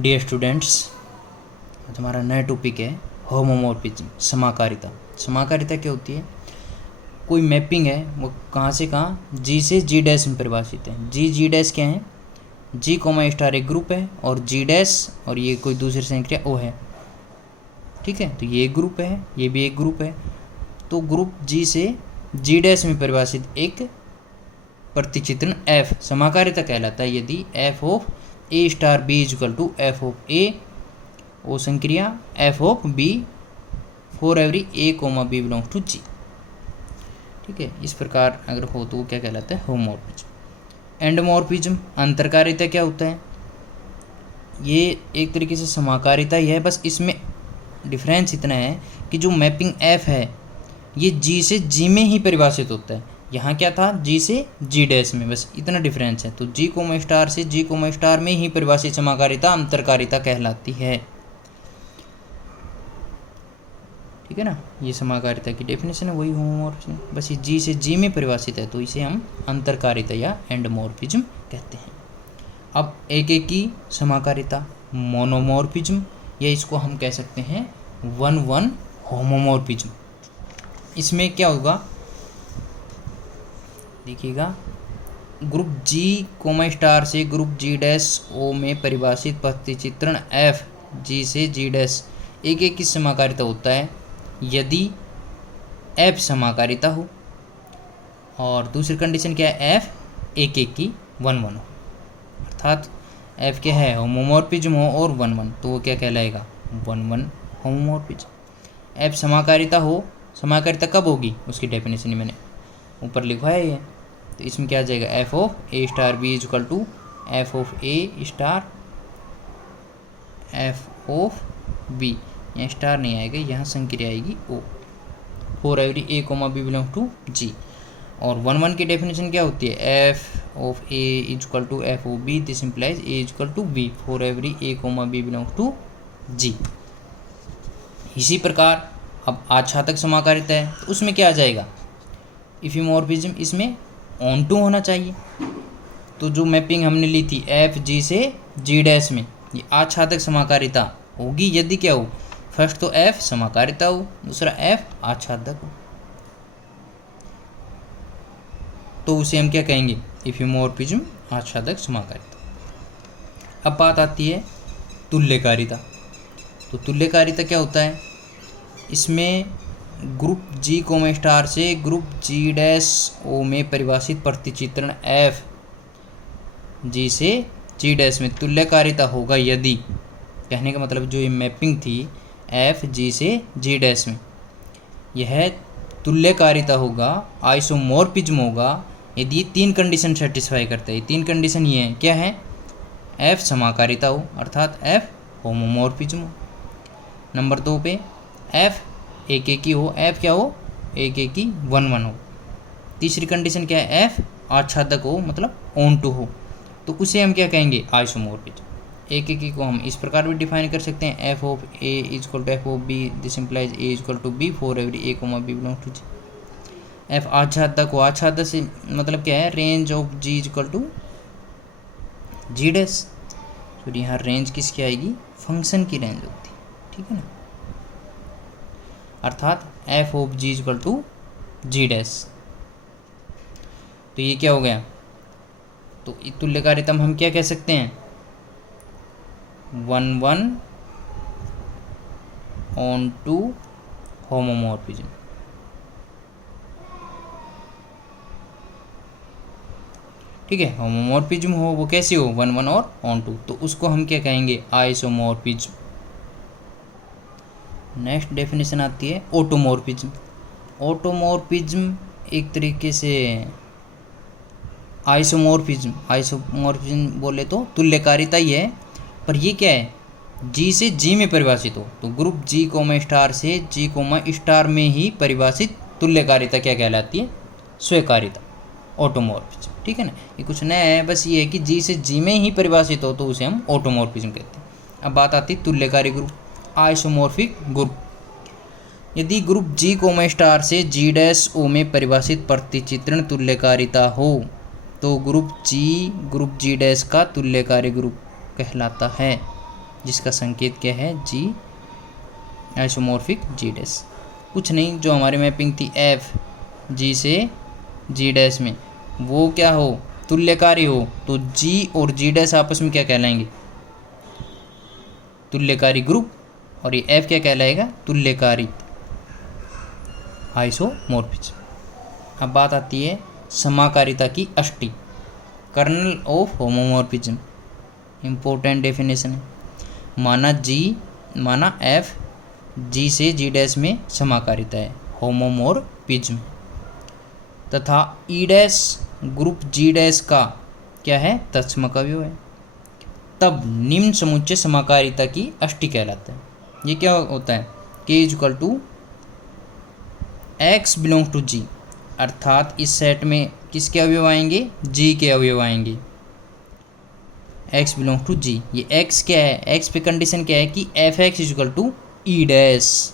Dear students, आज हमारा नया टॉपिक है होमोमॉर्फिज्म, समाकारिता। समाकारिता क्या होती है? कोई मैपिंग है, वो कहाँ से कहाँ, जी से जी डैश में परिभाषित है। जी डैश क्या है? जी कोमा स्टार एक ग्रुप है और जी डैश और ये कोई दूसरी संख्या ओ है। ठीक है, तो ये एक ग्रुप है, ये भी एक ग्रुप है। तो ग्रुप जी से जी डैश में परिभाषित एक प्रतिचित्रण एफ समाकारिता कहलाता है यदि F of A star B equal to F of A O संक्रिया F of B for every A comma B belongs to G. ठीक है, इस प्रकार अगर हो तो वो क्या कहलाता है? होमोमॉर्फिज्म। एंडोमॉर्फिज्म अंतरकारिता क्या होता है? ये एक तरीके से समाकारिता ही है, बस इसमें डिफरेंस इतना है कि जो मैपिंग एफ है ये जी से जी में ही परिभाषित होता है। यहाँ क्या था? जी से जी डैश में, बस इतना डिफरेंस है। तो जी कोमा स्टार से जी कोमा स्टार में ही परिभाषित समाकारिता अंतरकारिता कहलाती है। ठीक है ना, ये समाकारिता की डेफिनेशन है, वही होमोमॉर्फिज्म, बस ये जी से जी में परिभाषित है, तो इसे हम अंतरकारिता या एंडोमॉर्फिज्म कहते हैं। अब एक एक की समाकारिता मोनोमॉर्फिज्म, या इसको हम कह सकते हैं वन वन होमोमॉर्फिज्म। इसमें क्या होगा देखिएगा, ग्रुप जी कोमा स्टार से ग्रुप जी डैश ओ में परिभाषित प्रतिचित्रण एफ जी से जी डैश एक एक की समाकारिता होता है यदि एफ समाकारिता हो, और दूसरी कंडीशन क्या है? एफ एक एक की वन वन हो, अर्थात एफ क्या है? होमोमॉर्फिज्म हो और वन वन, तो वो क्या कहलाएगा? One one homomorphism. एफ समाकारिता हो, समाकारिता कब होगी उसकी डेफिनेशन मैंने ऊपर लिखवाया है, तो इसमें क्या आ जाएगा? F of A star B is equal to F of A star F of B, यहाँ स्टार नहीं आएगा, यहाँ संक्रिया आएगी O, for every A comma B belong to G. और वन वन की डेफिनेशन क्या होती है? F of A is equal to F of B, this implies A is equal to B for every A comma B belong to G. इसी प्रकार अब आच्छादक समाकारिता है, तो उसमें क्या आ जाएगा? इफिमॉर्फिज्म, इसमें ऑन टू होना चाहिए। तो जो मैपिंग हमने ली थी एफ जी से जी डैश में, ये आच्छादक समाकारिता होगी यदि क्या हो? फर्स्ट तो एफ समाकारिता हो, दूसरा एफ आच्छादक हो, तो उसे हम क्या कहेंगे? इफिमॉर्फिज्म आच्छादक समाकारिता। अब बात आती है तुल्यकारिता। तो तुल्यकारिता क्या होता है? इसमें ग्रुप जी कोमा स्टार से ग्रुप जी डैश ओ में परिभाषित प्रतिचित्रण एफ जी से जी डैश में तुल्यकारिता होगा यदि, कहने का मतलब जो ये मैपिंग थी एफ जी से जी डैश में, यह तुल्यकारिता होगा, आइसोमॉर्फिज्म होगा यदि ये तीन कंडीशन सेटिस्फाई करते हैं। तीन कंडीशन ये हैं, क्या है? एफ समाकारिता हो, अर्थात एफ होमोमॉर्फिज्म हो। नंबर 2 पे एफ एक एक की हो, एफ क्या हो? एक एक की वन वन हो। तीसरी कंडीशन क्या है? एफ आच्छादक हो, मतलब ऑन टू हो, तो उसे हम क्या कहेंगे? आइसोमॉर्फिज्म। एक एक की को हम इस प्रकार भी डिफाइन कर सकते हैं, F of A is equal to F of B, this implies A is equal to B for every A comma B belongs to G. F आच्छादक हो, आच्छादक से मतलब क्या है? Range of ji is equal to ji dash, तो यहाँ range किसकी आएगी? फंक्शन की रेंज होती है। ठीक है ना, अर्थात f of ji is equal to ji dash. तो ये क्या हो गया? तो तुल्यकारिता हम क्या कह सकते हैं? One one onto homomorphism. ठीक है, होमोमॉर्फिज्म हो वो कैसे हो? वन वन और ऑन टू, तो उसको हम क्या कहेंगे? आइसोमॉर्फिज्म। नेक्स्ट डेफिनेशन आती है ऑटोमॉर्फिज्म। ऑटोमॉर्फिज्म एक तरीके से आइसोमॉर्फिज्म बोले तो तुल्यकारिता ही है, पर ये क्या है? जी से जी में परिभाषित हो, तो ग्रुप जी कोमा स्टार से जी कोमा स्टार में ही परिभाषित तुल्यकारिता क्या कहलाती है? स्वीकारिता, ऑटोमॉर्फिज्म। ठीक है ना, ये कुछ नया है, बस ये है कि जी से जी में ही परिभाषित हो, तो उसे हम ऑटोमॉर्फिज्म कहते हैं। अब बात आती है तुल्यकारी ग्रुप, आइसोमॉर्फिक ग्रुप। यदि ग्रुप जी कोमा स्टार से जी डैश ओ में परिभाषित प्रतिचित्रण तुल्यकारिता हो, तो ग्रुप जी डैश का तुल्यकारी ग्रुप कहलाता है। जिसका संकेत क्या है, जी आइसोमॉर्फिक जी डैश। कुछ नहीं, जो हमारी मैपिंग थी एफ जी से जी डैश में, वो क्या हो, तुल्यकारी हो, तो जी और जी डैश आपस में क्या कहलाएंगे, तुल्यकारी ग्रुप, और ये एफ क्या कहलाएगा, तुल्यकारी आइसोमॉर्फिज्म। अब बात आती है समाकारिता की अष्टी, kernel of homomorphism. Important definition है, माना एफ जी से जी डैश में समाकारिता है, होमोमॉर्फिज्म, तथा ई डैश ग्रुप जी डैश का क्या है, तत्समक अवयव है, तब निम्न समुच्चय समाकारिता की अष्टी कहलाता है। ये क्या होता है, K is equal to X belong to G, अर्थात इस सेट में किसके अवयव आएंगे, जी के अवयव आएंगे, एक्स बिलोंग टू जी। ये एक्स क्या है, एक्स पे कंडीशन क्या है कि F x is equal to E dash,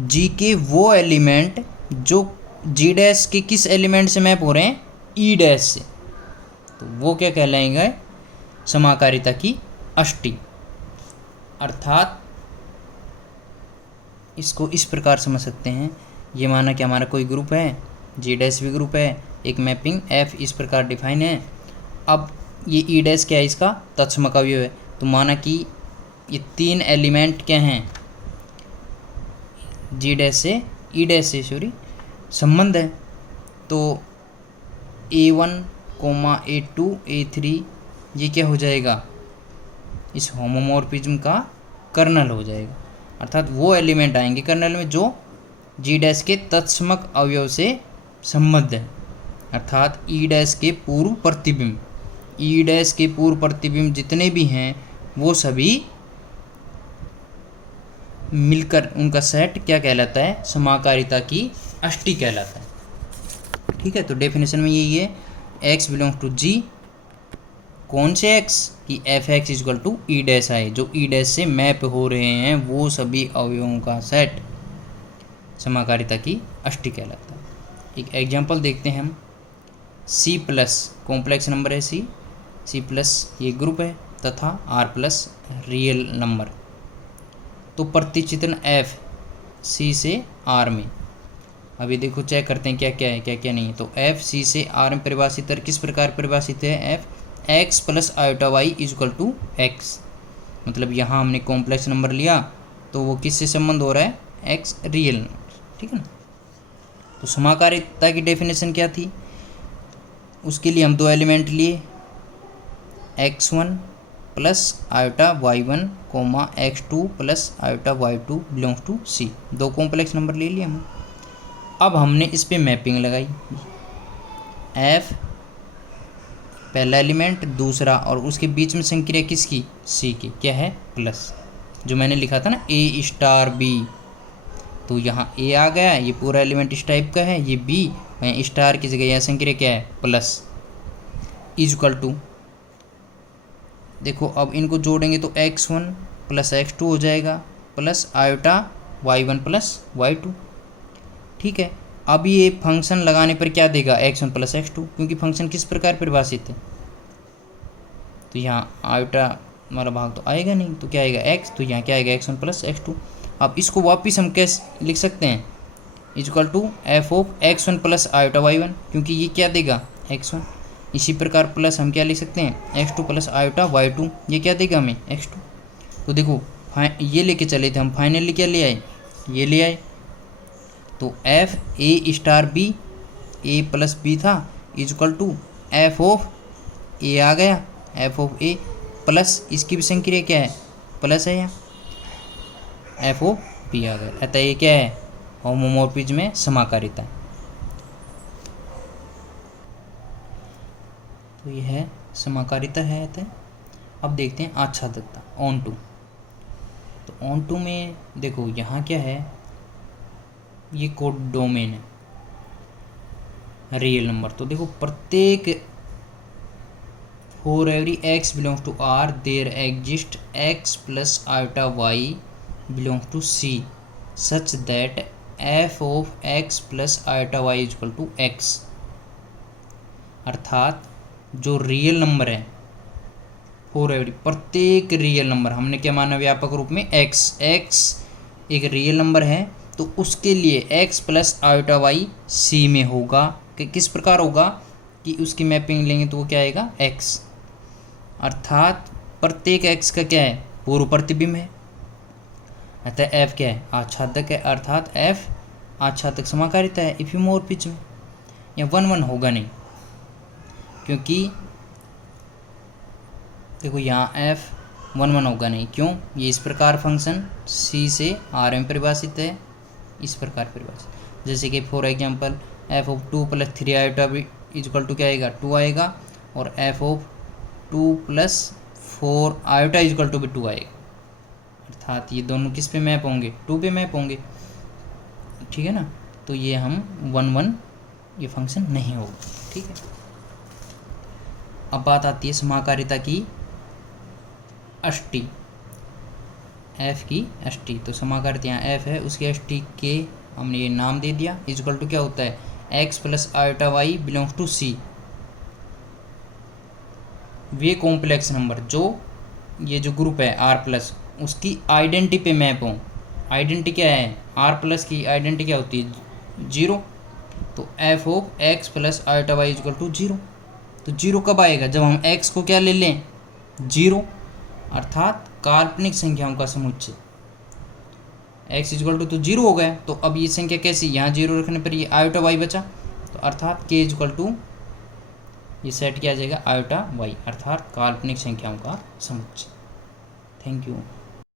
G के वो एलिमेंट जो जी डैश के किस एलिमेंट से मैप हो रहे हैं, ई डैश से, तो वो क्या कहलाएंगे, समाकारिता की अष्टी। अर्थात इसको इस प्रकार समझ सकते हैं, ये माना कि हमारा कोई ग्रुप है, जी डैश भी ग्रुप है, एक मैपिंग एफ इस प्रकार डिफाइन है। अब ये ई डैश क्या है, इसका तत्समक अवयव है, तो माना कि ये तीन एलिमेंट क्या हैं, जी डैश से ई डैश से संबंध है, तो A1, A2, A3 ये क्या हो जाएगा, इस होमोमॉर्फिज्म का कर्नल हो जाएगा। अर्थात वो एलिमेंट आएंगे कर्नल में जो जी डैश के तत्समक अवयव से संबद्ध है, अर्थात ई डैश के पूर्व प्रतिबिंब, ई डैश के पूर्व प्रतिबिंब जितने भी हैं वो सभी मिलकर उनका सेट क्या कहलाता है, समाकारिता की अष्टी कहलाता है। ठीक है, तो डेफिनेशन में यही है, एक्स बिलोंग टू जी, कौन से एक्स की f x is equal to E dash i, जो ई डैश से मैप हो रहे हैं वो सभी अवयवों का सेट समाकारिता की अष्टी कहलाता है। एक एग्जांपल देखते हैं हम, सी प्लस कॉम्प्लेक्स नंबर है, सी प्लस ये ग्रुप है, तथा आर प्लस रियल नंबर, तो प्रतिचित्रण एफ सी से आर में, अभी देखो चेक करते हैं क्या क्या है क्या क्या नहीं है। तो एफ सी से आर में परिभाषित किस प्रकार परिभाषित है, f x plus iota y is equal to x, मतलब यहाँ हमने कॉम्प्लेक्स नंबर लिया तो वो किससे संबंध हो रहा है, एक्स रियल नंबर, ठीक है ना। तो समाकारिता की डेफिनेशन क्या थी, उसके लिए हम दो एलिमेंट लिए, x1 plus iota y1 comma x2 plus iota y2 belongs to c, दो कॉम्प्लेक्स नंबर ले लिए हम। अब हमने इस पे मैपिंग लगाई, f पहला एलिमेंट, दूसरा, और उसके बीच में संक्रिया किसकी, c की, क्या है, प्लस, जो मैंने लिखा था ना a स्टार b, तो यहाँ a आ गया, ये पूरा एलिमेंट इस टाइप का है, ये b, वहीं स्टार की जगह यह संक्रिया क्या है, प्लस, इज इक्वल टू, देखो अब इनको जोड़ेंगे तो x1 प्लस x2 हो जाएगा, plus iota y1 plus y2, ठीक है। अब ये फंक्शन लगाने पर क्या देगा, x1 प्लस x2, क्योंकि फंक्शन किस प्रकार परिभाषित है, तो यहाँ आयोटा वाला भाग तो आएगा नहीं, तो क्या आएगा x, तो यहाँ क्या आएगा x1 प्लस x2। अब इसको वापस हम कैसे लिख सकते हैं, equal to F of x1 plus iota y1, क्योंकि ये क्या देगा, x1। इसी प्रकार प्लस हम क्या लिख सकते हैं, x2 प्लस आयोटा y2, ये क्या देगा हमें, x2। तो देखो ये लेके चले थे हम, फाइनली क्या ले आए, ये ले आए, तो F A star B, A plus B था, is equal to F of A आ गया, एफ ऑफ ए प्लस इसकी भी संक्रिया क्या है, प्लस है यहाँ, एफ ऑफ बी आ गया, अतः ये क्या है, होमोमॉर्फिज्म में समाकारिता। तो ये है समाकारिता है अतः। अब देखते हैं आच्छादकता, ऑन टू। तो ऑन टू में देखो यहाँ क्या है, ये कोड डोमेन है, रियल नंबर, तो देखो प्रत्येक for every x belongs to r there exist x plus iota y belongs to c such that f of x plus iota y is equal to x, अर्थात जो real number है for every, प्रत्येक real number हमने क्या माना व्यापक रूप में एक्स, एक्स एक रियल नंबर है तो उसके लिए x plus iota y C में होगा। कि किस प्रकार होगा कि उसकी मैपिंग लेंगे तो वो क्या आएगा एक्स, अर्थात प्रत्येक एक्स का क्या है पूर्व प्रतिबिंब है। अतः एफ क्या है आच्छादक है, अर्थात एफ आच्छादक समाकारिता है इफिमोर्फिज्म। या 1-1 होगा नहीं, क्योंकि देखो यहाँ एफ 1-1 होगा नहीं, क्यों? ये इस प्रकार फंक्शन सी से आर में परिभाषित है, इस प्रकार परिभाषित। जैसे कि for example f of 2 + 3 iota भी इक्वल टू क्या आएगा 2 आएगा, और f of 2 + 4 iota equal to भी 2 आएगा, अर्थात ये दोनों किस पे मैप होंगे 2 पे मैप होंगे, ठीक है ना। तो ये हम 1-1 ये फंक्शन नहीं होगा, ठीक है। अब बात आती है समाकारिता की अष्टी, एफ की अष्टी। तो समाकारिता यहाँ एफ है, उसकी अष्टी के हमने ये नाम दे दिया, इक्वल टू क्या होता है x plus iota y belongs to C. वे कॉम्प्लेक्स नंबर जो ये जो ग्रुप है आर प्लस उसकी आइडेंटिटी पे मैप हो। आइडेंटिटी क्या है आर प्लस की आइडेंटिटी क्या होती है 0। तो f of x plus iota y equal to 0। तो 0 कब आएगा जब हम एक्स को क्या ले लें 0, अर्थात काल्पनिक संख्याओं का समुच्चय। x इक्वल टू तो 0 हो गया, तो अब ये संख्या कैसी यहाँ 0 रखने पर ये आयोटा वाई बचा, तो अर्थात k इक्वल टू ये सेट किया जाएगा आयोटा वाई, अर्थात काल्पनिक संख्याओं का समुच्चय। Thank you.